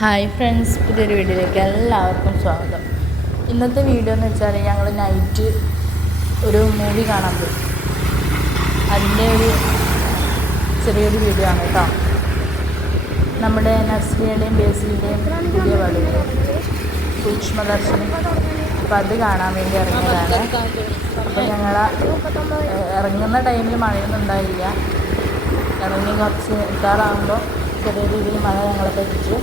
Hi friends, പുതിയൊരു വീഡിയോയിലേക്ക് എല്ലാവർക്കും സ്വാഗതം. ഇന്നത്തെ വീഡിയോ എന്ന് വെച്ചാൽ ഞങ്ങൾ നൈറ്റ് ഒരു മൂവി കാണാൻ പോയി. അതിൻ്റെ ഒരു ചെറിയൊരു വീഡിയോ ആണ് കേട്ടോ. നമ്മുടെ നഴ്സറിയുടെയും ബേസിലിൻ്റെയും പുതിയ പടം സൂക്ഷ്മദർശിനി. അപ്പോൾ അത് കാണാൻ വേണ്ടി ഇറങ്ങിയതാണ്. അപ്പോൾ ഞങ്ങൾ ഇറങ്ങുന്ന ടൈമിൽ മഴയൊന്നും ഉണ്ടായില്ല. ഇറങ്ങി കുറച്ച് എത്താറാകുമ്പോൾ ചെറിയ രീതിയിൽ മഴ ഞങ്ങളെ പറ്റിച്ചു.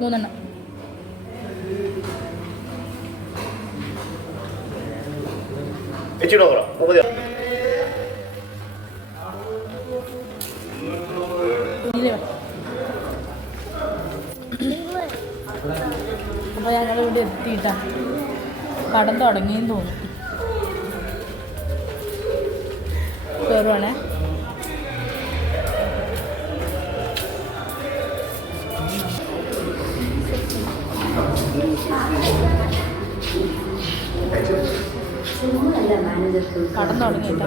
മൂന്നെണ്ണം അപ്പോൾ ഞങ്ങളിവിടെ എത്തിയിട്ടാ. പടം തുടങ്ങിയെന്ന് തോന്നുന്നു. കയറുവാണേ. പടം തുടങ്ങിയിട്ടാ.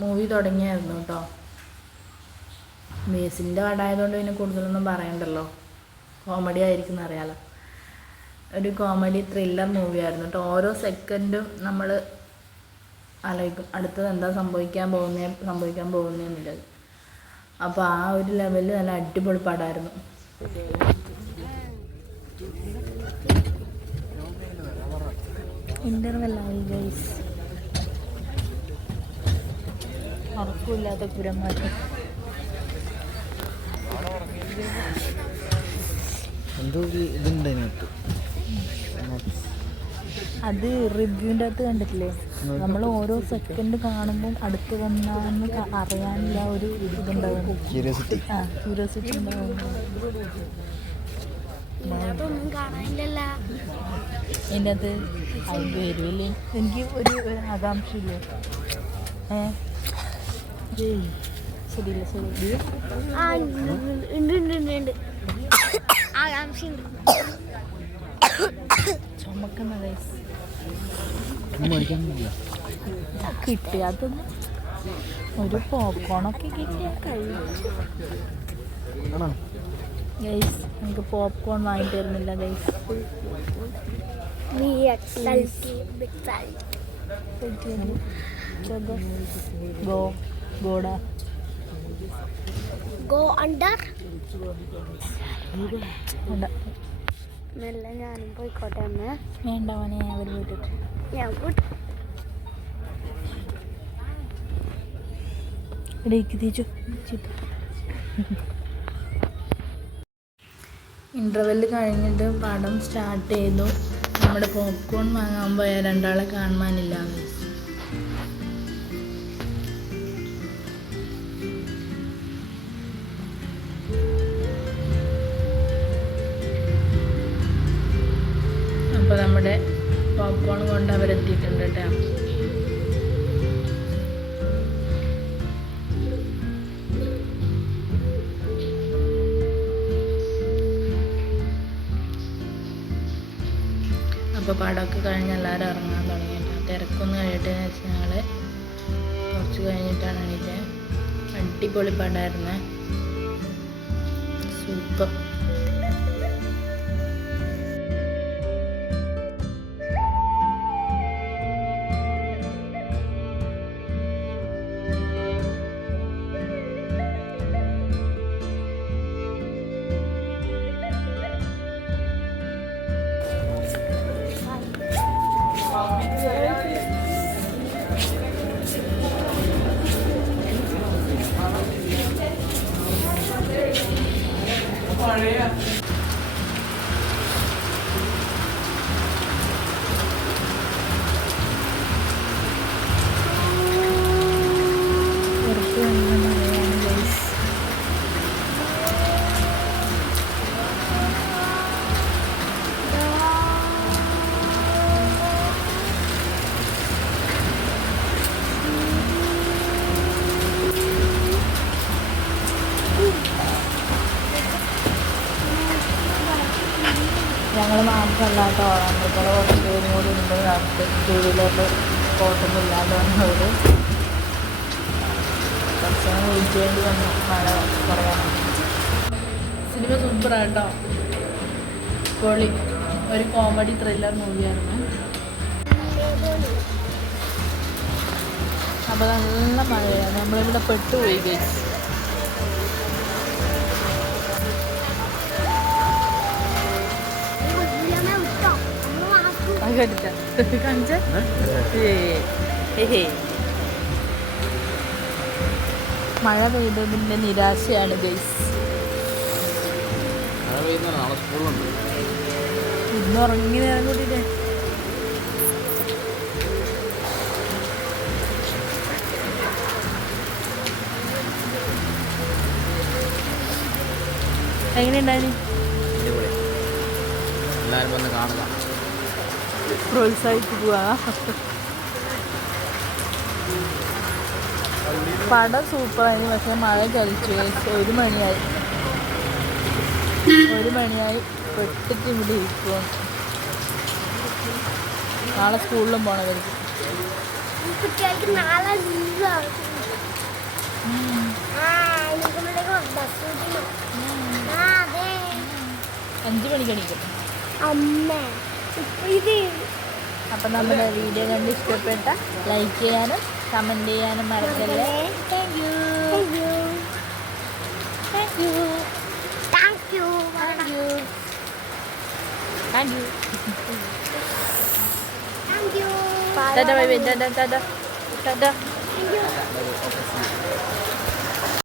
മൂവി തുടങ്ങിയായിരുന്നു കേട്ടോ. ബേസിൻ്റെ പടമായതുകൊണ്ട് പിന്നെ കൂടുതലൊന്നും പറയണ്ടല്ലോ. കോമഡി ആയിരിക്കും എന്നറിയാലോ. ഒരു കോമഡി ത്രില്ലർ മൂവിയായിരുന്നു കേട്ടോ. ഓരോ സെക്കൻഡും നമ്മൾ ആലോചിക്കും അടുത്തത് എന്താ സംഭവിക്കാൻ പോകുന്നതെന്നുള്ളത്. അപ്പോൾ ആ ഒരു ലെവലിൽ നല്ല അടിപൊളി പടമായിരുന്നു. ഇൻ്റർവെല്ലായി ഗൈസ്. ഉറക്കമില്ലാത്ത പുരന്മാർ. അത് റിവ്യൂവിൻ്റെ അകത്ത് കണ്ടിട്ടില്ലേ, നമ്മൾ ഓരോ സെക്കൻഡ് കാണുമ്പം അടുത്ത് വന്നാന്ന് അറിയാനുള്ള ഒരു ഇതുണ്ടാവും. ക്യൂരിയോസിറ്റി ഉണ്ടാവും. ഇതിൻ്റെ അകത്ത് അത് വരുമല്ലേ. എനിക്ക് ഒരു ആകാംക്ഷയില്ലേ. ശരിയില്ല ചുമക്കുന്ന വയസ്സ് കിട്ടിയാതൊന്നും ഒരു പോപ്കോണൊക്കെ കിട്ടിയാൽ കഴിച്ചു. ഗൈസ് നമുക്ക് പോപ്കോൺ വാങ്ങിട്ട് തരുന്നില്ല ഗൈസ്. ഞാനും പോയിക്കോട്ടെ. അന്ന് വേണ്ട മോനെ, അവർ പോയിട്ട് ഞാൻ ഇടയ്ക്ക് തിരിച്ചു. ഇൻ്റർവെല്ല് കഴിഞ്ഞിട്ട് പടം സ്റ്റാർട്ട് ചെയ്തു. നമ്മുടെ പോപ്കോൺ വാങ്ങാൻ പോയ രണ്ടാളെ കാണാനില്ല. അപ്പോൾ നമ്മുടെ പോപ്കോൺ കൊണ്ട് അവരെത്തിയിട്ടുണ്ട് കേട്ടോ. അപ്പോൾ പടമൊക്കെ കഴിഞ്ഞ് എല്ലാവരും ഇറങ്ങാൻ തുടങ്ങിയിട്ട് തിരക്കൊന്നും കഴിയട്ടെ എന്ന് വെച്ച് ഞങ്ങൾ കുറച്ച് കഴിഞ്ഞിട്ടാണ് എണീറ്റ്. അടിപൊളി പടമായിരുന്നു, സൂപ്പർ. ഞങ്ങൾ മാത്രമല്ല കേട്ടോ, നമ്മൾക്കുള്ള കുറച്ച് പേരും കൂടി ഉണ്ട്. നമുക്ക് ടൂ വീലറിൽ കോട്ടൊന്നും ഇല്ലാതെ വന്നവർ കുറച്ച് വെയിറ്റ് ചെയ്യേണ്ടി വന്നു മഴ കുറയാനാണ്. സിനിമ സൂപ്പറാട്ടോ, പൊളി. ഒരു കോമഡി ത്രില്ലർ മൂവിയായിരുന്നു. അപ്പോൾ നല്ല മഴയാണ്, നമ്മളിവിടെ പെട്ടുപോയി ഗൈസ്. മഴ പെയ്തതിൻ്റെ നിരാശയാണ് ഗൈസ്. ഇന്ന് ഉറങ്ങി നേരം കൂട്ടിട്ടേ. എങ്ങനെയുണ്ടായി? എല്ലാവരും വന്ന് കാണുക, പ്രോത്സാഹിപ്പിക്കുക. പടം സൂപ്പറായിരുന്നു, പക്ഷെ മഴ ചലിച്ചു. 1 മണിയായി പെട്ടിട്ട് ഇവിടെ ഇരിക്കും. നാളെ സ്കൂളിലും പോണവർക്ക്. കുട്ടികൾക്ക് നാളെ ലീവാണ്. 5 മണിക്ക് എണീക്കും. അമ്മ ഇത് അപ്പം നമ്മുടെ വീഡിയോ കണ്ട് ഇഷ്ടപ്പെട്ട ലൈക്ക് ചെയ്യാനും കമൻറ്റ് ചെയ്യാനും മറക്കല്ലേ. Thank you. Tata bye bye. Tata.